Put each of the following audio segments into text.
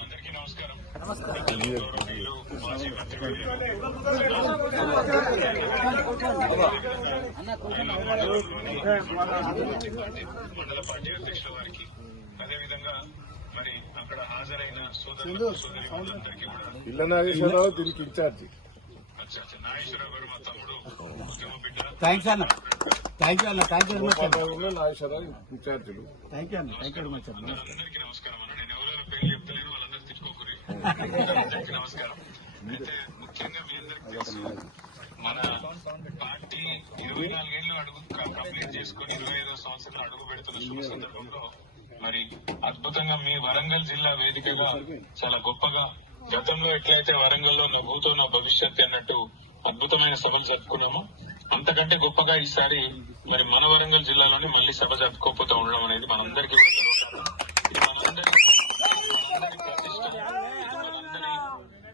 అందరికీ నమస్కారం. మాజీ మంత్రి మండల పార్టీ అధ్యక్షుల వారికి, అదేవిధంగా మరి అక్కడ హాజరైన సోదరులందరికీ కూడా పిల్ల నాగేశ్వరరావు దీనికి ఇన్ఛార్జి నాగేశ్వరరావు గారు మా తమ్ముడు ఉద్యమ బిడ్డ. థ్యాంక్స్ అన్న, థ్యాంక్ యూ అన్న, thank you very much. Nageswara Rao ఇన్ఛార్జీలు. థ్యాంక్ యూ అన్న, థ్యాంక్ యూ వెరీ మచ్ అన్న. అందరికీ నమస్కారం అన్న. నేను ఎవరైనా పేర్లు చెప్తలేను, వాళ్ళందరూ తిట్టుకోకూరి. అందరికీ నమస్కారం. అయితే ముఖ్యంగా మీ అందరికీ తెలుసు, మన పార్టీ 24 ఏళ్లు కంప్లీట్ చేసుకుని 25వ సంవత్సరం అడుగు పెడుతున్న శుభ సందర్భంలో మరి అద్భుతంగా మీ వరంగల్ జిల్లా వేదికగా చాలా గొప్పగా, గతంలో ఎట్లయితే వరంగల్లో నా భూతో నా భవిష్యత్ అన్నట్టు అద్భుతమైన సభలు జరుపుకున్నాము, అంతకంటే గొప్పగా ఈసారి మరి మన వరంగల్ జిల్లాలోని మళ్లీ సభ జరుపుకోకపోతే ఉండడం అనేది మనందరికీ కూడా గర్వకారణం. ఇది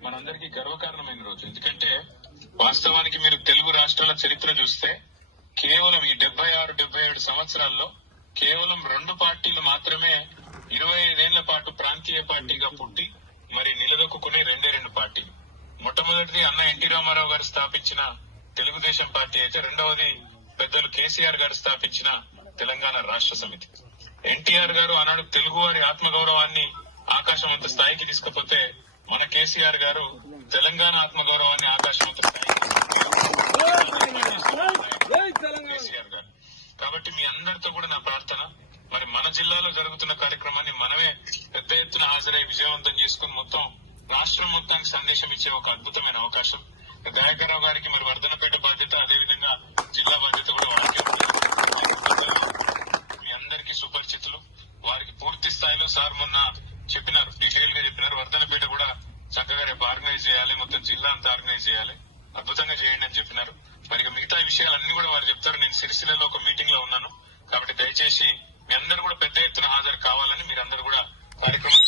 మనందరికీ గర్వకారణమైన రోజు. ఎందుకంటే వాస్తవానికి మీరు తెలుగు రాష్ట్రాల చరిత్ర చూస్తే కేవలం ఈ 76-77 సంవత్సరాల్లో కేవలం 2 పార్టీలు మాత్రమే 25 ఏళ్ల పాటు ప్రాంతీయ పార్టీగా పుట్టి మరి నిలదొక్కునే 2 పార్టీలు. మొట్టమొదటిది అన్న ఎన్టీ రామారావు గారు స్థాపించిన తెలుగుదేశం పార్టీ అయితే, రెండవది పెద్దలు కేసీఆర్ గారు స్థాపించిన తెలంగాణ రాష్ట్ర సమితి. ఎన్టీఆర్ గారు ఆనాడు తెలుగు వారి ఆత్మగౌరవాన్ని ఆకాశమంత స్థాయికి తీసుకుపోతే, మన కేసీఆర్ గారు తెలంగాణ ఆత్మగౌరవాన్ని ఆకాశమంత స్థాయికి కేసీఆర్ గారు. కాబట్టి మీ అందరితో కూడా నా ప్రార్థన, మరి మన జిల్లాలో జరుగుతున్న కార్యక్రమాన్ని మనమే పెద్ద ఎత్తున హాజరై విజయవంతం చేసుకుని మొత్తం రాష్ట్రం మొత్తానికి సందేశం ఇచ్చే ఒక అద్భుతమైన అవకాశం. దయాకర్రావు గారికి మరి వర్ధనపేట బాధ్యత, అదేవిధంగా జిల్లా బాధ్యత కూడా వారికి. మీ అందరికీ సుపరిచితులు, వారికి పూర్తి స్థాయిలో సార్ మొన్న చెప్పినారు, డీటెయిల్ గా చెప్పినారు. వర్ధనపేట కూడా చక్కగా రేపు ఆర్గనైజ్ చేయాలి, మొత్తం జిల్లా అంతా ఆర్గనైజ్ చేయాలి, అద్భుతంగా చేయండి అని చెప్పినారు. మరి మిగతా విషయాలన్నీ కూడా వారు చెప్తారు. నేను సిరిసిల్లలో ఒక మీటింగ్ లో ఉన్నాను, కాబట్టి దయచేసి మీ అందరూ కూడా పెద్ద ఎత్తున హాజరు కావాలని, మీరందరూ కూడా కార్యక్రమం